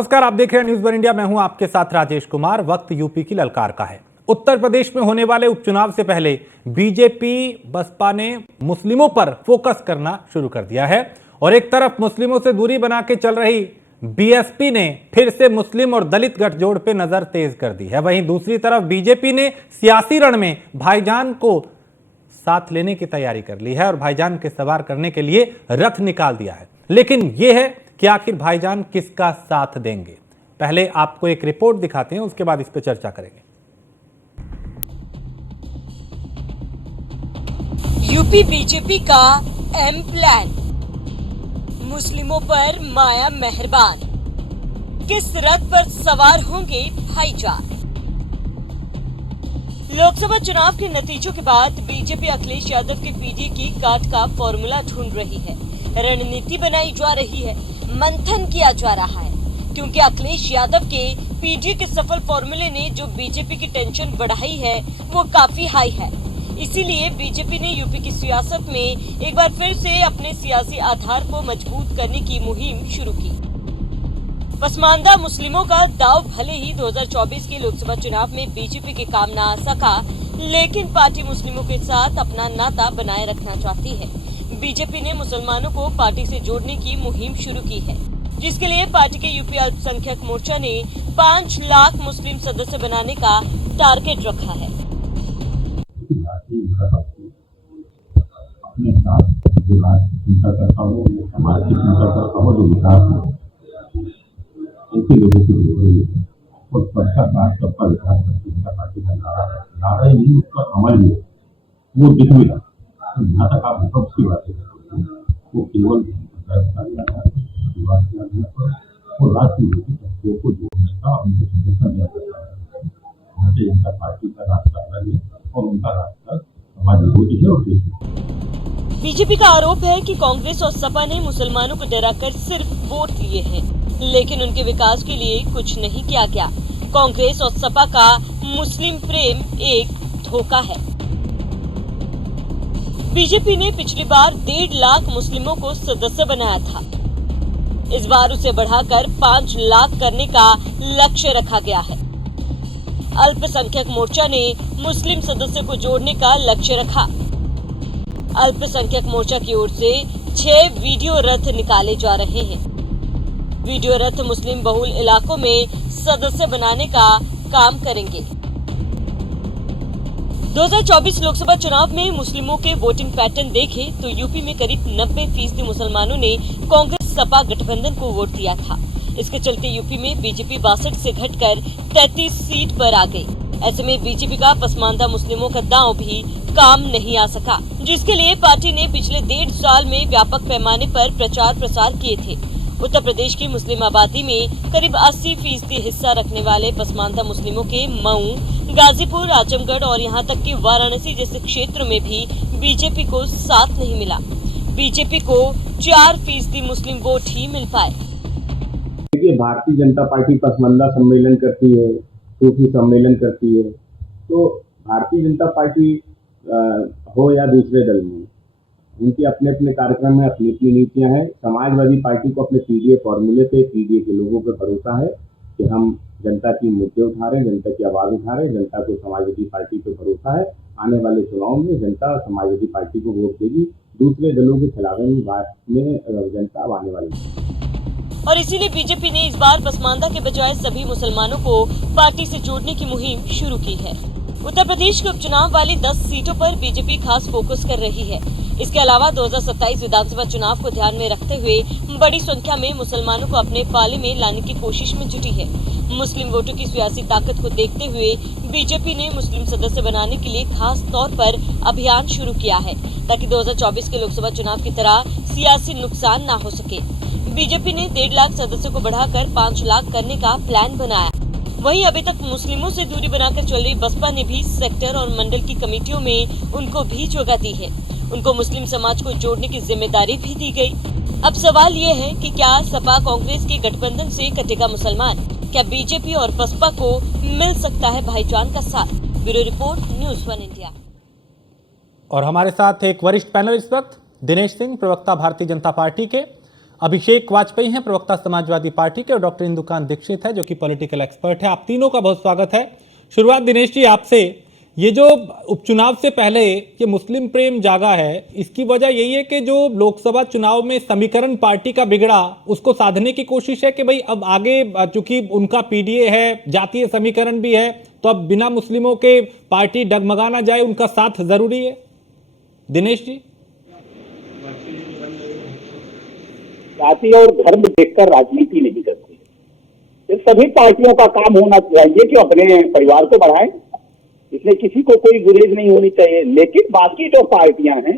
नमस्कार, आप देख रहे हैं न्यूज़ वन इंडिया। मैं हूं आपके साथ राजेश कुमार। वक्त यूपी की ललकार का है। उत्तर प्रदेश में होने वाले उपचुनाव से पहले बीजेपी बसपा ने मुस्लिमों पर फोकस करना शुरू कर दिया है और एक तरफ मुस्लिमों से दूरी बना के चल रही बीएसपी ने फिर से मुस्लिम और दलित गठजोड़ पे नजर तेज कर दी है। वहीं दूसरी तरफ बीजेपी ने सियासी रण में भाईजान को साथ लेने की तैयारी कर ली है और भाईजान के सवार करने के लिए रथ निकाल दिया है। लेकिन यह है कि आखिर भाईजान किसका साथ देंगे। पहले आपको एक रिपोर्ट दिखाते हैं, उसके बाद इस पर चर्चा करेंगे। यूपी बीजेपी का एम प्लान, मुस्लिमों पर माया मेहरबान, किस रथ पर सवार होंगे भाईजान। लोकसभा चुनाव के नतीजों के बाद बीजेपी अखिलेश यादव के पीडी की काट का फॉर्मूला ढूंढ रही है। रणनीति बनाई जा रही है, मंथन किया जा रहा है, क्योंकि अखिलेश यादव के पीडी के सफल फॉर्मूले ने जो बीजेपी की टेंशन बढ़ाई है वो काफी हाई है। इसीलिए बीजेपी ने यूपी की सियासत में एक बार फिर से अपने सियासी आधार को मजबूत करने की मुहिम शुरू की। पसमानदा मुस्लिमों का दाव भले ही 2024 के लोकसभा चुनाव में बीजेपी के काम ना आ सका, लेकिन पार्टी मुस्लिमों के साथ अपना नाता बनाए रखना चाहती है। बीजेपी ने मुसलमानों को पार्टी से जोड़ने की मुहिम शुरू की है, जिसके लिए पार्टी के यूपी अल्पसंख्यक मोर्चा ने 5 लाख मुस्लिम सदस्य बनाने का टारगेट रखा है। अपने साथ जो चिंता करता हूँ, समाज की चिंता करता हूँ, जो विकास है ऐसे लोगों को जरूरी है। और सबका साथ सबका विकास जनता पार्टी का नारा ही नहीं, उसका अमल ही वो दिख मिला। तो जहाँ तक आप भूकंप की बातें करते हैं वो केवल और राष्ट्रीय को जोड़ने का उनको संदेशा दिया जाता है। भारतीय जनता पार्टी का रास्ता अलग है और उनका रास्ता समाज विरोधी है और देश। बीजेपी का आरोप है कि कांग्रेस और सपा ने मुसलमानों को डराकर सिर्फ वोट लिए हैं, लेकिन उनके विकास के लिए कुछ नहीं किया गया। कांग्रेस और सपा का मुस्लिम प्रेम एक धोखा है। बीजेपी ने पिछली बार 1.5 लाख मुस्लिमों को सदस्य बनाया था। इस बार उसे बढ़ाकर 5 लाख करने का लक्ष्य रखा गया है। अल्पसंख्यक मोर्चा ने मुस्लिम सदस्य को जोड़ने का लक्ष्य रखा। अल्पसंख्यक मोर्चा की ओर से 6 वीडियो रथ निकाले जा रहे हैं। वीडियो रथ मुस्लिम बहुल इलाकों में सदस्य बनाने का काम करेंगे। 2024 लोकसभा चुनाव में मुस्लिमों के वोटिंग पैटर्न देखें तो यूपी में करीब 90% मुसलमानों ने कांग्रेस सपा गठबंधन को वोट दिया था। इसके चलते यूपी में बीजेपी 62 से घटकर 33 सीट पर आ गई। ऐसे में बीजेपी का पसमानदा मुस्लिमों का दांव भी काम नहीं आ सका, जिसके लिए पार्टी ने पिछले 1.5 साल में व्यापक पैमाने पर प्रचार प्रसार किए थे। उत्तर प्रदेश की मुस्लिम आबादी में करीब 80% हिस्सा रखने वाले पसमानदा मुस्लिमों के मऊ, गाजीपुर, आजमगढ़ और यहाँ तक कि वाराणसी जैसे क्षेत्रों में भी बीजेपी को साथ नहीं मिला। बीजेपी को 4% मुस्लिम वोट ही मिल पाए। देखिए, भारतीय जनता पार्टी पसमानदा सम्मेलन करती है, सूफी सम्मेलन करती है, तो भारतीय जनता पार्टी हो या दूसरे दल में, उनके अपने अपने कार्यक्रम में अपनी अपनी नीतियां हैं। समाजवादी पार्टी को अपने पीडीए फॉर्मूले पे, पीडीए के लोगों पर भरोसा है कि हम जनता की मुद्दे उठा रहे हैं, जनता की आवाज उठा रहे हैं, जनता को समाजवादी पार्टी पे भरोसा है। आने वाले चुनाव में जनता समाजवादी पार्टी को वोट देगी। दूसरे दलों के खिलाफ में जनता आने वाली है। और इसीलिए बीजेपी ने इस बार पसमानदा के बजाय सभी मुसलमानों को पार्टी से जोड़ने की मुहिम शुरू की है। उत्तर प्रदेश के उपचुनाव वाली 10 सीटों पर बीजेपी खास फोकस कर रही है। इसके अलावा 2027 विधानसभा चुनाव को ध्यान में रखते हुए बड़ी संख्या में मुसलमानों को अपने पाले में लाने की कोशिश में जुटी है। मुस्लिम वोटों की सियासी ताकत को देखते हुए बीजेपी ने मुस्लिम सदस्य बनाने के लिए खास तौर पर अभियान शुरू किया है, ताकि 2024 के लोकसभा चुनाव की तरह सियासी नुकसान न हो सके। बीजेपी ने 1.5 लाख सदस्यों को बढ़ाकर 5 लाख करने का प्लान बनाया। वहीं अभी तक मुस्लिमों से दूरी बनाकर चल रही बसपा ने भी सेक्टर और मंडल की कमेटियों में उनको भी जगह दी है। उनको मुस्लिम समाज को जोड़ने की जिम्मेदारी भी दी गई। अब सवाल ये है कि क्या सपा कांग्रेस के गठबंधन से कटेगा मुसलमान? क्या बीजेपी और बसपा को मिल सकता है भाईजान का साथ? Bureau report, news one India. और हमारे साथ एक वरिष्ठ पैनल इस वक्त दिनेश सिंह, प्रवक्ता भारतीय जनता पार्टी के। अभिषेक वाजपेयी हैं, प्रवक्ता समाजवादी पार्टी के, और डॉक्टर इंदुकांत दीक्षित है जो कि पॉलिटिकल एक्सपर्ट है। आप तीनों का बहुत स्वागत है। शुरुआत दिनेश जी आपसे, ये जो उपचुनाव से पहले ये मुस्लिम प्रेम जागा है, इसकी वजह यही है कि जो लोकसभा चुनाव में समीकरण पार्टी का बिगड़ा, उसको साधने की कोशिश है कि भाई अब आगे चूंकि उनका पीडीए है, जातीय समीकरण भी है, तो अब बिना मुस्लिमों के पार्टी डगमगा ना जाए, उनका साथ जरूरी है। दिनेश जी, जाति और धर्म देखकर राजनीति नहीं करती। ये सभी पार्टियों का काम होना चाहिए कि अपने परिवार को बढ़ाएं, इसमें किसी को कोई गुरेज नहीं होनी चाहिए। लेकिन बाकी जो पार्टियां हैं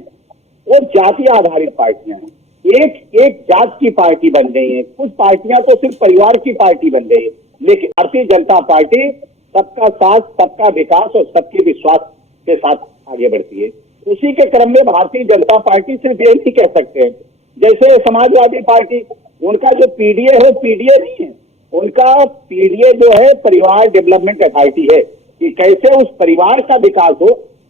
वो जाति आधारित पार्टियां हैं, एक जात की पार्टी बन गई है। कुछ पार्टियां तो सिर्फ परिवार की पार्टी बन गई है। लेकिन भारतीय जनता पार्टी सबका साथ, सबका विकास और सबके विश्वास के साथ आगे बढ़ती है। उसी के क्रम में भारतीय जनता पार्टी सिर्फ ये नहीं कह सकते हैं, जैसे समाजवादी पार्टी, उनका जो पीडीए है पीडीए नहीं है, उनका पीडीए जो है परिवार डेवलपमेंट अथॉरिटी है, कि कैसे उस परिवार का विकास हो,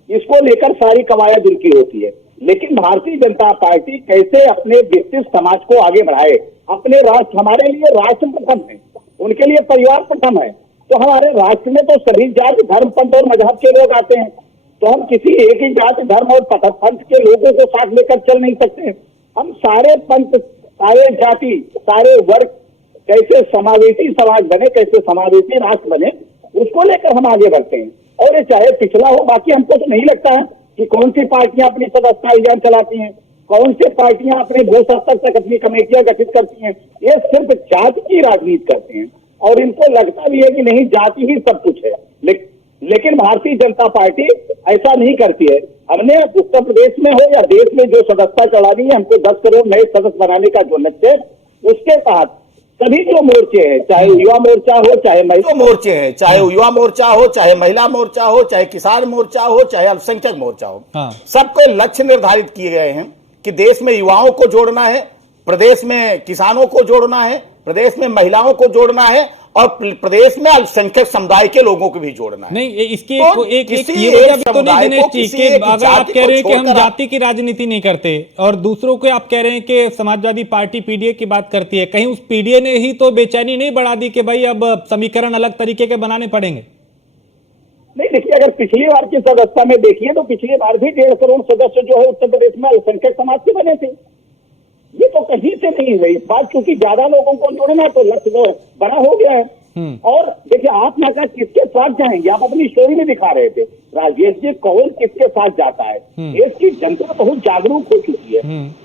इसको लेकर सारी कवायद उनकी होती है। लेकिन भारतीय जनता पार्टी कैसे अपने विकसित समाज को आगे बढ़ाए, अपने राष्ट्र, हमारे लिए राष्ट्र प्रथम है, उनके लिए परिवार प्रथम है। तो हमारे राष्ट्र में तो सभी जाति, धर्म, पंथ और मजहब के लोग आते हैं, तो हम किसी एक ही जाति, धर्म और पंथ के लोगों को साथ लेकर चल नहीं सकते। हम सारे पंथ, सारे जाति, सारे वर्ग कैसे समावेशी समाज बने, कैसे समावेशी राष्ट्र बने, उसको लेकर हम आगे बढ़ते हैं। और ये चाहे पिछला हो, बाकी हमको तो नहीं लगता है कि कौन सी पार्टियां अपनी सदस्यता अभियान चलाती हैं, कौन सी पार्टियां अपने बूथ स्तर तक अपनी कमेटियां गठित करती हैं। ये सिर्फ जाति की राजनीति करते हैं और इनको लगता भी है कि नहीं, जाति ही सब कुछ है। लेकिन भारतीय जनता पार्टी ऐसा नहीं करती है। हमने उत्तर प्रदेश में हो या देश में जो सदस्यता चलानी है, हमको 10 करोड़ नए सदस्य बनाने का जो लक्ष्य है, उसके तहत सभी जो मोर्चे हैं, चाहे युवा मोर्चा हो, चाहे महिला मोर्चे हैं, चाहे युवा मोर्चा हो, चाहे महिला मोर्चा हो, चाहे किसान मोर्चा हो, चाहे अल्पसंख्यक मोर्चा हो, सबके लक्ष्य निर्धारित किए गए हैं कि देश में युवाओं को जोड़ना है, प्रदेश में किसानों को जोड़ना है, प्रदेश में महिलाओं को जोड़ना है और प्रदेश में अल्पसंख्यक समुदाय के लोगों को भी जोड़ना है। नहीं, इसकी एक ये वजह भी तो नहीं दिनेश जी कि अगर आप कह रहे हैं कि हम जाति की राजनीति नहीं करते और दूसरों को आप कह रहे हैं कि समाजवादी पार्टी पीडीए की बात करती है, कहीं उस पीडीए ने ही तो बेचैनी नहीं बढ़ा दी कि भाई अब समीकरण अलग तरीके के बनाने पड़ेंगे? नहीं, देखिए, अगर पिछली बार की सदस्यता में देखिए तो पिछली बार भी 1.5 करोड़ सदस्य जो है उत्तर प्रदेश में अल्पसंख्यक समाज के बने थे। ये तो कहीं से नहीं है इस बात, क्योंकि ज्यादा लोगों को जोड़ना है तो लक्ष्य तो बड़ा हो गया है। और देखिए, आप यहाँ का किसके साथ जाएंगे, आप अपनी स्टोरी में दिखा रहे थे राजेश जी, कौन किसके साथ जाता है। देश की जनता बहुत जागरूक हो चुकी है।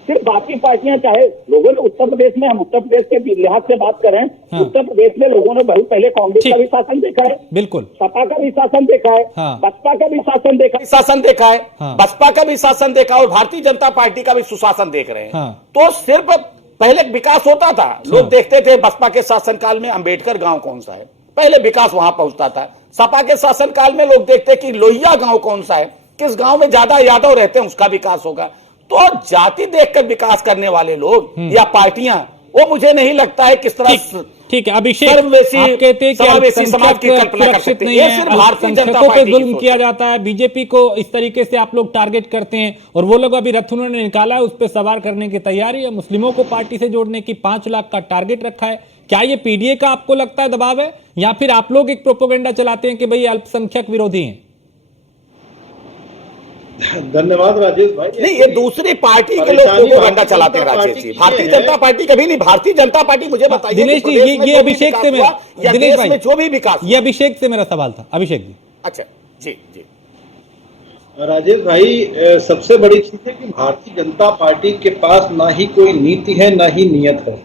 सिर्फ बाकी पार्टियां, चाहे लोगों ने उत्तर प्रदेश में, हम उत्तर प्रदेश के लिहाज से बात करें, उत्तर प्रदेश में लोगों ने बहुत पहले कांग्रेस का भी शासन देखा है, बिल्कुल, सपा का भी शासन देखा है, बसपा का भी शासन देखा है, बसपा का भी शासन देखा और भारतीय जनता पार्टी का भी सुशासन देख रहे हैं। तो सिर्फ पहले विकास होता था, लोग देखते थे बसपा के शासनकाल में अंबेडकर गांव कौन सा है, पहले विकास वहां पहुंचता था। सपा के शासनकाल में लोग देखते कि लोहिया गांव कौन सा है, किस गांव में ज्यादा यादव रहते हैं उसका विकास होगा। तो जाति देखकर विकास करने वाले लोग या पार्टियां, वो मुझे नहीं लगता है किस तरह ठीक है। अभिषेक, आप कहते हैं कि समाज की कल्पना कर सकते हैं, अल्पसंख्यकों पे जुल्म किया जाता है, बीजेपी को इस तरीके से आप लोग टारगेट करते हैं और वो लोग अभी रथ उन्होंने निकाला है, उस पर सवार करने की तैयारी है। मुस्लिमों को पार्टी से जोड़ने की 5 लाख का टारगेट रखा है। क्या ये पीडीए का आपको लगता है दबाव है, या फिर आप लोग एक प्रोपेगेंडा चलाते हैं कि भाई अल्पसंख्यक विरोधी हैं? धन्यवाद राजेश भाई। नहीं, ये दूसरी पार्टी के लोग प्रोपेगेंडा चलाते हैं राजेश जी, भारतीय जनता पार्टी कभी नहीं। भारतीय जनता पार्टी, मुझे बताइए दिनेश जी, ये अभिषेक से मेरा, दिनेश भाई, जो भी विकास, ये अभिषेक से मेरा सवाल था। अभिषेक जी। अच्छा जी जी राजेश भाई, सबसे बड़ी चीज है कि भारतीय जनता पार्टी के पास ना ही कोई नीति है ना ही नियत है।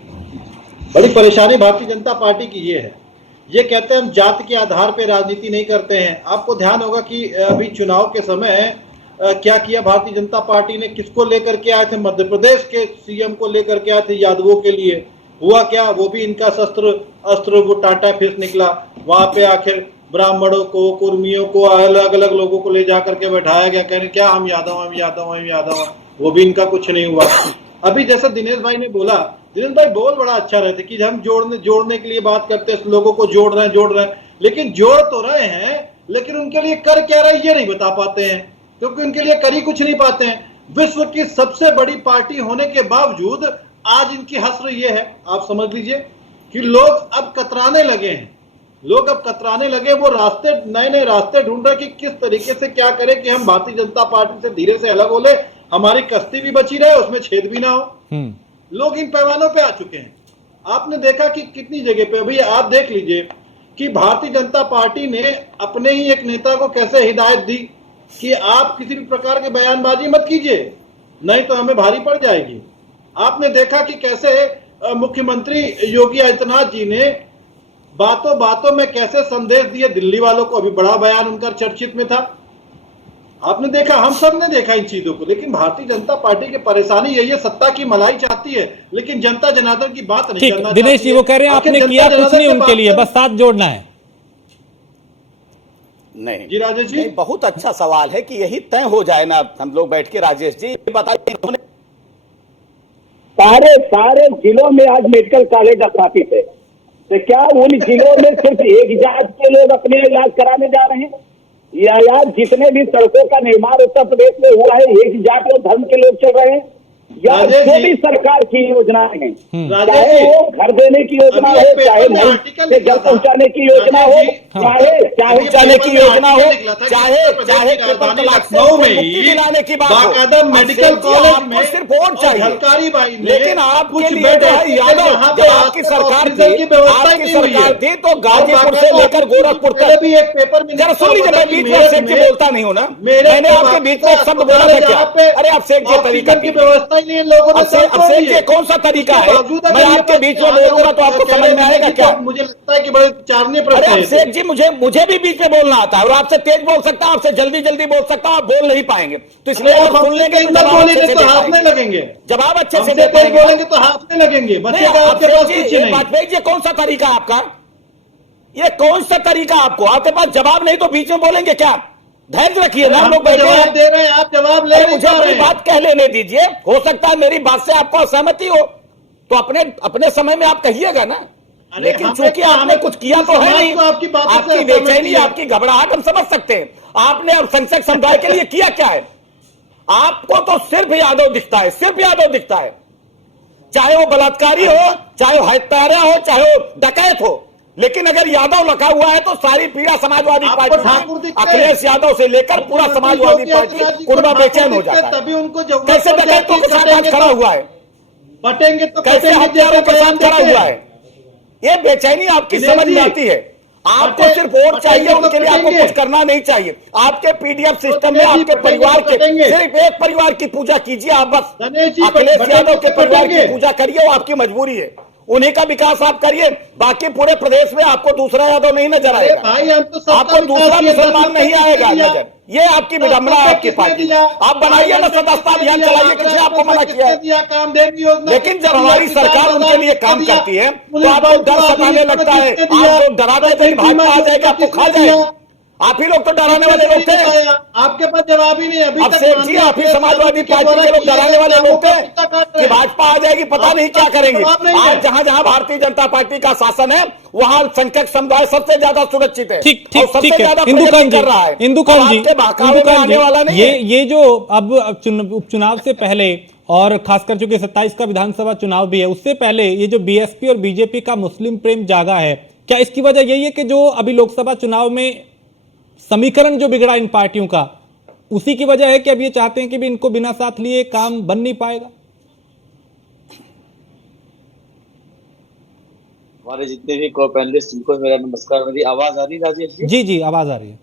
बड़ी परेशानी भारतीय जनता पार्टी की ये है, ये कहते हैं हम जाति के आधार पर राजनीति नहीं करते हैं। आपको ध्यान होगा कि अभी चुनाव के समय क्या किया भारतीय जनता पार्टी ने, किसको लेकर के आए थे, मध्य प्रदेश के सीएम को लेकर के आए थे, यादवों के लिए। हुआ क्या, वो भी इनका अस्त्र वो टाटा फिश निकला। वहां पे आखिर ब्राह्मणों को, कुर्मियों को, अलग अलग लोगों को ले जाकर के बैठाया गया, कह रहे क्या हम यादव, वो भी इनका कुछ नहीं हुआ। अभी जैसा दिनेश भाई ने बोला, दिनेश भाई बोल बड़ा अच्छा रहते कि हम जोड़ने के लिए बात करते हैं, लोगों को जोड़ रहे हैं, लेकिन जोड़ तो रहे हैं, लेकिन उनके लिए कर क्या रहे ये नहीं बता पाते हैं, क्योंकि उनके लिए कर ही कुछ नहीं पाते हैं। विश्व की सबसे बड़ी पार्टी होने के बावजूद आज इनकी हस्र ये है, आप समझ लीजिए कि लोग अब कतराने लगे हैं, लोग अब कतराने लगे, वो रास्ते, नए नए रास्ते ढूंढ रहे कि किस तरीके से क्या करें कि हम भारतीय जनता पार्टी से धीरे से अलग हो ले, हमारी कश्ती भी बची रहे, उसमें छेद भी ना हो। लोग इन पैमानों पे आ चुके हैं। आपने देखा कि कितनी जगह पे, अभी आप देख लीजिए कि भारतीय जनता पार्टी ने अपने ही एक नेता को कैसे हिदायत दी कि आप किसी भी प्रकार की बयानबाजी मत कीजिए, नहीं तो हमें भारी पड़ जाएगी। आपने देखा कि कैसे मुख्यमंत्री योगी आदित्यनाथ जी ने बातों बातों में कैसे संदेश दिए दिल्ली वालों को, अभी बड़ा बयान उनका चर्चित में था। आपने देखा, हम सब ने देखा इन चीजों को, लेकिन भारतीय जनता पार्टी की परेशानी यही है, सत्ता की मलाई चाहती है लेकिन जनता जनार्दन की बात नहीं करना। दिनेश जी वो कह रहे हैं आपने किया कुछ नहीं उनके लिए, बस साथ जोड़ना है। नहीं जी राजेश जी, बहुत अच्छा सवाल है कि यही तय हो जाए ना, हम लोग बैठ के। राजेश जी बताइए, सारे जिलों में आज मेडिकल कॉलेज स्थापित है, तो क्या उन जिलों में सिर्फ एक जात के लोग अपने इलाज कराने जा रहे हैं? या यार जितने भी सड़कों का निर्माण उत्तर प्रदेश में हुआ है, एक जात और धर्म के लोग चल रहे हैं? या जो भी सरकार की योजनाएं हैं, चाहे वो घर देने की योजना हो, चाहे जल पहुंचाने की योजना हो, चाहे पहुंचाने की योजना हो, चाहे लखनऊ में ही दिलाने की बात हो, मेडिकल कॉलेज में सिर्फ वोट चाहिए। झलकारी बाई ने लेकिन आपके लिए जो है यादव, जब आपकी सरकार थी तो गाजीपुर से लेकर गोरखपुर तक भी एक पेपर में, जरा सुन लीजिए, मैं बीच में शेख जी बोलता नहीं हूँ ना, मैंने आपके बीच में एक शब्द बोला था क्या? अरे आप शेख जी तरीका की व्यवस्था ही नहीं लोगों ने, ये कौन सा तरीका है? मैं आपके बीच में बोलूंगा तो आपको समझ में आएगा क्या? मुझे लगता है कि बड़े चारने प्रश्न है। शेख जी मुझे भी बीच में बोलना आता है, और आपसे तेज बोल सकता हूं, आपसे जल्दी जल्दी बोल सकता हूं, आप बोल नहीं पाएंगे, तो इसलिए आप सुन लेंगे तो हाथने लगेंगे, जवाब अच्छे से बोलेंगे तो हाथने लगेंगे। वाजपेयी जी कौन सा तरीका आपका? ये कौन सा तरीका आपको? आपके पास जवाब नहीं तो बीच में बोलेंगे क्या? धैर्य रखिए ना, हम लोग बैठे जवाब दे रहे हैं, आप जवाब ले, मुझे अपनी बात कह लेने दीजिए। हो सकता है मेरी बात से आपको असहमति हो, तो अपने समय में आप कहिएगा ना, लेकिन चूंकि आपने कुछ किया तो है नहीं, आपकी बेचैनी, आपकी घबराहट हम समझ सकते हैं। आपने और संसद समुदाय के लिए किया क्या है? आपको तो सिर्फ यादव दिखता है, सिर्फ यादव दिखता है, चाहे वो बलात्कारी हो, चाहे वो हत्यारा हो, चाहे वो डकैत हो। लेकिन अगर यादव लखा हुआ है तो सारी पीड़ा समाजवादी पार्टी, अखिलेश यादव से लेकर पूरा समाजवादी पार्टी पूरा बेचैन हो जाता है। तभी उनको कैसे डकैतों के साथ खड़ा हुआ है, बटेंगे तो कैसे हत्यारों के साथ खड़ा हुआ है? ये बेचैनी आपकी समझ में आती है। आपको सिर्फ वोट चाहिए, उनके लिए आपको कुछ करना नहीं चाहिए। आपके पीडीएफ सिस्टम में आपके परिवार के सिर्फ एक परिवार की पूजा कीजिए आप, बस अखिलेश यादव के परिवार की पूजा करिए, वो आपकी मजबूरी है। उन्हीं का विकास आप करिए, बाकी पूरे प्रदेश में आपको दूसरा यादव नहीं नजर आएगा, आपको दूसरा मुसलमान नहीं आएगा नजर। ये आपकी विडंबना है आपकी पार्टी। आप बनाइए ना सदस्यता अभियान चलाइए, किसी आपको मना किया है? लेकिन जब हमारी सरकार उनके लिए काम करती है तो आपको डर सताने लगता है, आप लोग डराते थे भाजपा आ जाएगा आपको खा जाएगा। आप ही लोग तो डराने वाले लोग थे, आपके पास जवाब ही नहीं। अभी अब शेख जी आप ही समाजवादी पार्टी के लोग डराने वाले लोग थे कि भाजपा आ जाएगी, पता नहीं क्या करेंगे। आज जहां जहां भारतीय जनता पार्टी का शासन है वहां संख्यक समुदाय सबसे ज्यादा सुरक्षित है, ठीक सबसे ज्यादा कर रहा है। इंदुकान जी, ये जो अब उपचुनाव से पहले और खासकर चूंकि 27 का विधानसभा चुनाव भी है, उससे पहले ये जो बीएसपी और बीजेपी का मुस्लिम प्रेम जागा है, क्या इसकी वजह यही है कि जो अभी लोकसभा चुनाव में समीकरण जो बिगड़ा इन पार्टियों का, उसी की वजह है कि अब ये चाहते हैं कि भी इनको बिना साथ लिए काम बन नहीं पाएगा? हमारे जितने भी को पैनलिस्ट, उनको मेरा नमस्कार। मेरी आवाज आ रही है राजेश जी? जी जी आवाज आ रही है।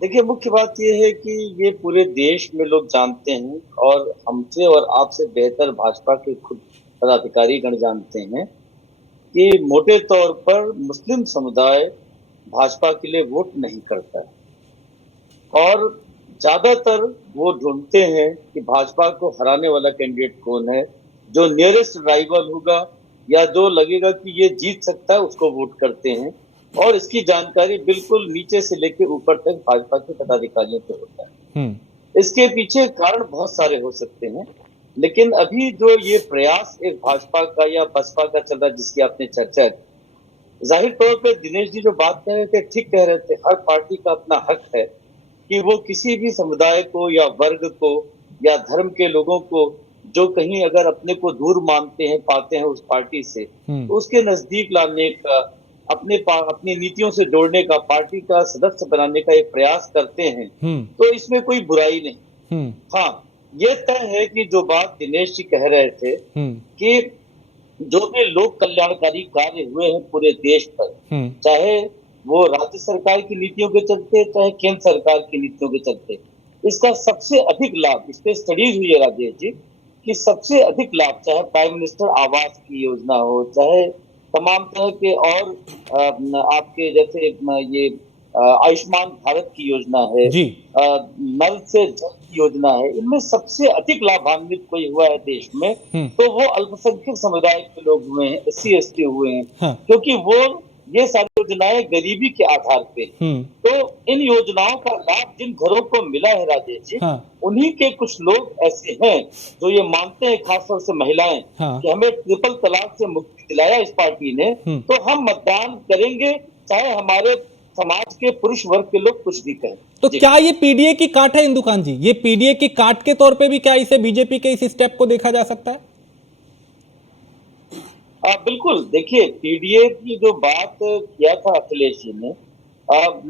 देखिए, मुख्य बात यह है कि ये पूरे देश में लोग जानते हैं, और हमसे और आपसे बेहतर भाजपा के खुद पदाधिकारी गण जानते हैं कि मोटे तौर पर मुस्लिम समुदाय भाजपा के लिए वोट नहीं करता है, और ज्यादातर वो ढूंढते हैं कि भाजपा को हराने वाला कैंडिडेट कौन है, जो नियरेस्ट राइवल होगा या जो लगेगा कि ये जीत सकता है, उसको वोट करते हैं। और इसकी जानकारी बिल्कुल नीचे से लेकर ऊपर तक भाजपा के पदाधिकारियों को होता है। इसके पीछे कारण बहुत सारे हो सकते हैं, लेकिन अभी जो ये प्रयास एक भाजपा का या बसपा का चल रहा है, जिसकी आपने चर्चा की, जाहिर तौर पे दिनेश जी जो बात कह रहे थे ठीक कह रहे थे। हर पार्टी का अपना हक है कि वो किसी भी समुदाय को या वर्ग को या धर्म के लोगों को जो कहीं अगर अपने को दूर मानते हैं, पाते हैं उस पार्टी से, तो उसके नजदीक लाने का, अपनी नीतियों से जोड़ने का, पार्टी का सदस्य बनाने का एक प्रयास करते हैं, तो इसमें कोई बुराई नहीं। हाँ, ये तय है कि जो बात दिनेश जी कह रहे थे कि जो भी लोक कल्याणकारी कार्य हुए हैं पूरे देश पर, चाहे वो राज्य सरकार की नीतियों के चलते, चाहे केंद्र सरकार की नीतियों के चलते, इसका सबसे अधिक लाभ, इस पे स्टडीज हुई है राजेश जी, कि सबसे अधिक लाभ चाहे प्राइम मिनिस्टर आवास की योजना हो, चाहे तमाम तरह के और आपके जैसे ये आयुष्मान भारत की योजना है, नल से जल की योजना है, इनमें सबसे अधिक लाभान्वित कोई हुआ है देश में तो वो अल्पसंख्यक समुदाय के लोग हुए हैं, SC ST हुए हैं, क्योंकि वो ये सारी योजनाएं गरीबी के आधार पे। तो इन योजनाओं का लाभ जिन घरों को मिला है राजेश जी, उन्हीं के कुछ लोग ऐसे हैं जो ये मानते हैं, खासतौर से महिलाएं, कि हमें ट्रिपल तलाक से मुक्ति दिलाया इस पार्टी ने, तो हम मतदान करेंगे चाहे हमारे समाज के पुरुष वर्ग के लोग कुछ भी कहें। तो क्या ये पीडीए की काट है इंदुकान जी? ये पीडीए की काट के तौर पे भी क्या इसे बीजेपी के इस स्टेप को देखा जा सकता है? बिल्कुल, देखिए पीडीए की जो बात किया था अखिलेश जी ने,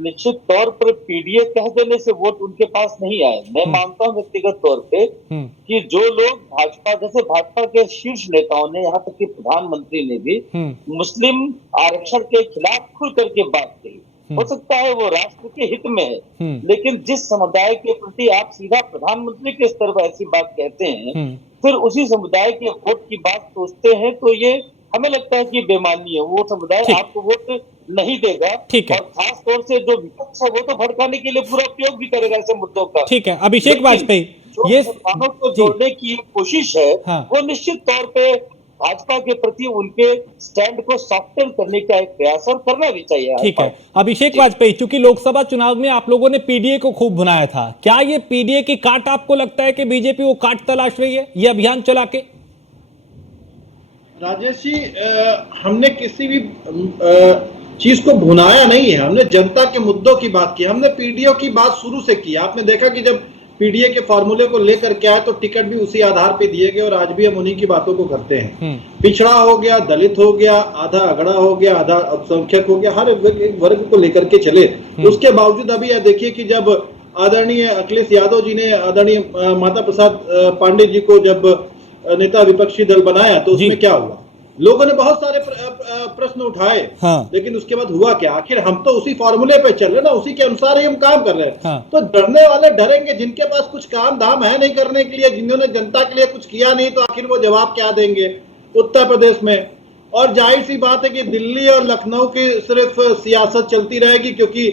निश्चित तौर पर पीडीए कह देने से वोट उनके पास नहीं आए। मैं मानता हूं व्यक्तिगत तौर पे कि जो लोग भाजपा, जैसे भाजपा के शीर्ष नेताओं ने, यहाँ तक कि प्रधानमंत्री ने भी मुस्लिम आरक्षण के खिलाफ खुल करके बात कही, हो सकता है वो राष्ट्र के हित में है, लेकिन जिस समुदाय के प्रति आप सीधा प्रधानमंत्री के स्तर पर ऐसी बात कहते हैं, फिर उसी समुदाय के वोट की बात सोचते हैं, तो ये हमें लगता है कि बेमानी है। वो समुदाय आपको वोट नहीं देगा, और खास तौर से जो विपक्ष है वो तो भड़काने के लिए पूरा उपयोग भी करेगा ऐसे मुद्दों का। ठीक है, अभिषेक वाजपेयी, ये मुसलमानों को जोड़ने की कोशिश है, वो निश्चित तौर पे भाजपा के प्रति उनके स्टैंड को सॉफ्टन करने का एक प्रयास और करना भी चाहिए। ठीक है, अभिषेक वाजपेयी, चूंकि लोकसभा चुनाव में आप लोगों ने पीडीए को खूब भुनाया था, क्या ये पीडीए की काट आपको लगता है कि बीजेपी वो काट तलाश रही है ये अभियान चला के? राजेश जी, हमने किसी भी चीज को भुनाया नहीं है, हमने जनता के मुद्दों की बात की, हमने पीडीए की बात शुरू से की। आपने देखा कि जब पीडीए के फॉर्मूले को लेकर के आए तो टिकट भी उसी आधार पे दिए गए, और आज भी हम उन्हीं की बातों को करते हैं। पिछड़ा हो गया, दलित हो गया, आधा अगड़ा हो गया, आधा अल्पसंख्यक हो गया, हर वर्ग को लेकर के चले। उसके बावजूद अभी यह देखिए कि जब आदरणीय अखिलेश यादव जी ने आदरणीय माता प्रसाद पांडे जी को जब नेता विपक्षी दल बनाया, तो उसमें क्या हुआ? लोगों ने बहुत सारे प्रश्न उठाए, लेकिन उसके बाद हुआ क्या? आखिर हम तो उसी फॉर्मूले पे चल रहे ना, उसी के अनुसार ही हम काम कर रहे हैं। तो डरने वाले डरेंगे, जिनके पास कुछ काम धाम है नहीं करने के लिए, जिन्होंने जनता के लिए कुछ किया नहीं, तो आखिर वो जवाब क्या देंगे उत्तर प्रदेश में? और जाहिर सी बात है कि दिल्ली और लखनऊ की सिर्फ सियासत चलती रहेगी, क्योंकि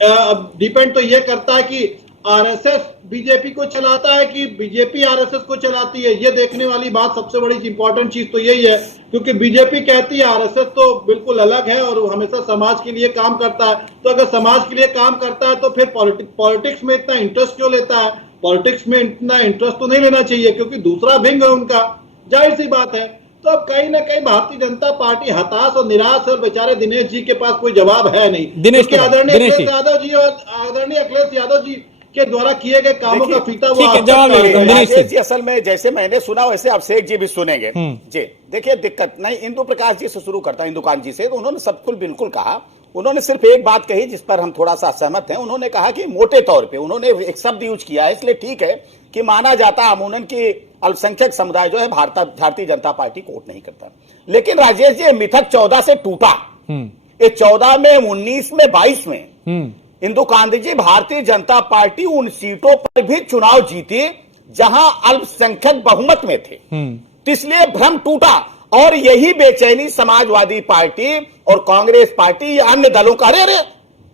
अब डिपेंड तो ये करता है कि आरएसएस बीजेपी को चलाता है कि बीजेपी आरएसएस को चलाती है। ये देखने वाली बात, सबसे बड़ी इंपॉर्टेंट चीज तो यही है, क्योंकि बीजेपी कहती है आरएसएस तो बिल्कुल अलग है और हमेशा समाज के लिए काम करता है। तो अगर समाज के लिए काम करता है तो फिर पॉलिटिक्स में इतना इंटरेस्ट क्यों लेता है? पॉलिटिक्स में इतना इंटरेस्ट तो नहीं लेना चाहिए, क्योंकि दूसरा भिंग है उनका, जाहिर सी बात है। तो अब कहीं ना कहीं भारतीय जनता पार्टी हताश और निराश, और बेचारे दिनेश जी के पास कोई जवाब है नहीं। आदरणीय अखिलेश यादव जी और आदरणीय अखिलेश यादव जी के द्वारा किए गए कामों का फीता वो राजेश जी, असल में जैसे मैंने सुना वैसे अभिषेक जी भी सुनेंगे जी। देखिए, दिक्कत नहीं, इंदु प्रकाश जी से शुरू करता है, इंदुकान जी से। तो उन्होंने सब कुछ बिल्कुल कहा। उन्होंने सिर्फ एक बात कही जिस पर हम थोड़ा सा सहमत हैं। उन्होंने कहा कि मोटे तौर पे उन्होंने एक शब्द यूज किया है, इसलिए ठीक है कि माना जाता अमूमन की अल्पसंख्यक समुदाय जो है भारतीय जनता पार्टी को वोट नहीं करता। लेकिन राजेश जी, मिथक 14 से टूटा। ये 14 में, 19 में, 22 में इंदु कांति जी, भारतीय जनता पार्टी उन सीटों पर भी चुनाव जीती जहां अल्पसंख्यक बहुमत में थे। तो इसलिए भ्रम टूटा, और यही बेचैनी समाजवादी पार्टी और कांग्रेस पार्टी, अन्य दलों का, अरे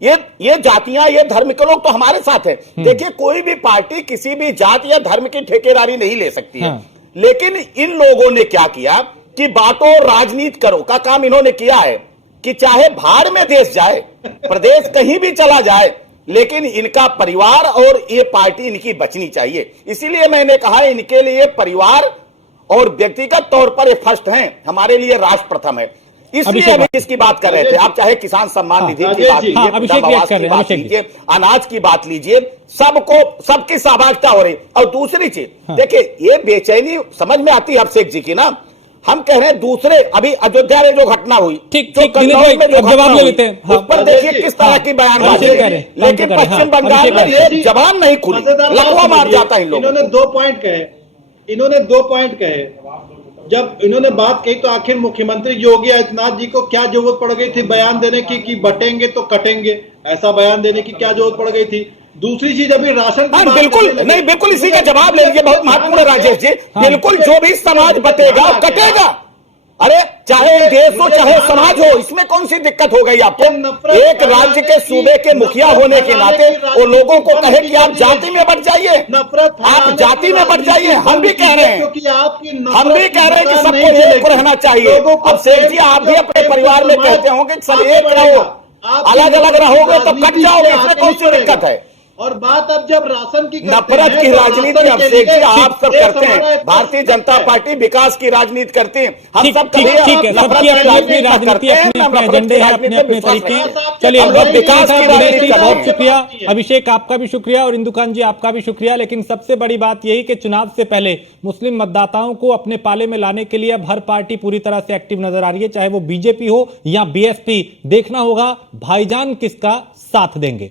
ये जातियां, ये धर्म के लोग तो हमारे साथ है। देखिए, कोई भी पार्टी किसी भी जाति या धर्म की ठेकेदारी नहीं ले सकती है। लेकिन इन लोगों ने क्या किया कि बातों राजनीति करो का काम इन्होंने किया है, कि चाहे भाड़ में देश जाए, प्रदेश कहीं भी चला जाए, लेकिन इनका परिवार और ये पार्टी इनकी बचनी चाहिए। इसीलिए मैंने कहा, इनके लिए परिवार और व्यक्तिगत तौर पर ये फर्स्ट हैं, हमारे लिए राष्ट्र प्रथम है। इसलिए अभी इसकी बात कर रहे थे। आप चाहे किसान सम्मान निधि की बात लीजिए, आवास की बात लीजिए, अनाज की बात लीजिए, सबको सबकी सहभागिता हो रही। और दूसरी चीज देखिए, ये बेचैनी समझ में आती है अभिषेक जी की ना। हम कह रहे हैं दूसरे, अभी अयोध्या में जो घटना हुई, जवाब ले लेते हैं, उस पर देखिए किस तरह की बयानबाजी, लेकिन पश्चिम बंगाल में ये जबान नहीं खुली, लकवा मार जाता है इन लोगों। इन्होंने 2 पॉइंट कहे। जब इन्होंने बात कही तो आखिर मुख्यमंत्री योगी आदित्यनाथ जी को क्या जरूरत पड़ गई थी बयान देने की कि बटेंगे तो कटेंगे, ऐसा बयान देने की क्या जरूरत पड़ गई थी? दूसरी चीज, अभी राशन की बात बिल्कुल नहीं, बिल्कुल इसी का जवाब ले लीजिए, बहुत महत्वपूर्ण है राजेश जी। बिल्कुल, जो भी समाज बटेगा कटेगा। अरे चाहे देश हो चाहे समाज हो, इसमें कौन सी दिक्कत हो गई आपको? एक राज्य के सूबे के मुखिया होने के नाते वो लोगों को कहे कि आप जाति में बट जाइए, आप जाति में बट जाइए। हम भी कह रहे हैं कि सबको एक रहना चाहिए। अब शेख जी, आप भी अपने परिवार में कहते होंगे सब एक रहो, अलग अलग रहोगे तो कट जाओगे, इसमें कौन सी दिक्कत है? और बात अब जब राशन की नफरत की राजनीति अभिषेक जी आप सब करते हैं, भारतीय जनता पार्टी विकास की राजनीति करती है। हम सब ठीक है, सबकी अपनी राजनीति, अपने एजेंडे हैं, अपने अपने तरीके। चलिए, विकास की राजनीति का बहुत शुक्रिया अभिषेक, आपका भी शुक्रिया, और इंदुकान जी आपका भी शुक्रिया। लेकिन सबसे बड़ी बात यही कि चुनाव से पहले मुस्लिम मतदाताओं को अपने पाले में लाने के लिए अब हर पार्टी पूरी तरह से एक्टिव नजर आ रही है, चाहे वो बीजेपी हो या बीएसपी। देखना होगा भाईजान किसका साथ देंगे।